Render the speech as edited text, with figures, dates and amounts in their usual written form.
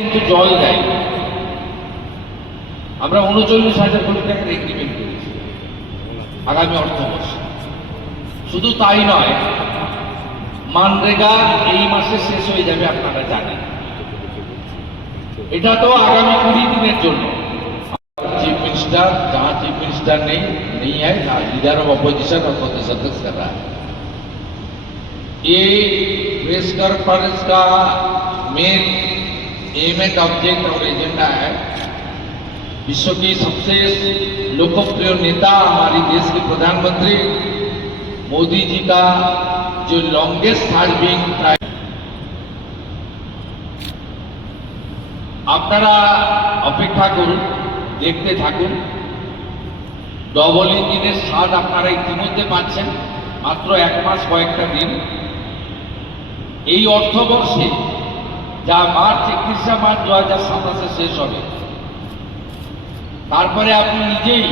কিন্তু জল দেয়। আমরা ৩৯,০০০ কোটি টাকার এগ্রিমেন্ট করেছি আগামী অর্থবর্ষে। শুধু তাই নয়, মানরেগা এই মাসে শেষ হয়ে যাবে, আপনারা জানেন। এটা তো আগামী 20 দিনের জন্য। चीफ मिनिस्टर जहां चीफ मिनिस्टर नहीं है, लीडर ऑफ अपोजिशन और प्रदेश अध्यक्ष कर रहा है। ये प्रेस कॉन्फ्रेंस का मेन एम एंड ऑब्जेक्ट और एजेंडा है विश्व की सबसे लोकप्रिय नेता हमारी देश के प्रधानमंत्री मोदी जी का जो लॉन्गेस्ट सर्विंग प्राइम, আপনারা অপেক্ষা করুন, দেখতে থাকুন। ডবল ইঞ্জিনের স্বাদ আপনারা ইতিমধ্যে পাচ্ছেন, মাত্র 1 মাস কয়েকটা দিন। এই অর্থবর্ষে যা মার্চ 31শে মার্চ 2027 শেষ হবে, তারপরে আপনি নিজেই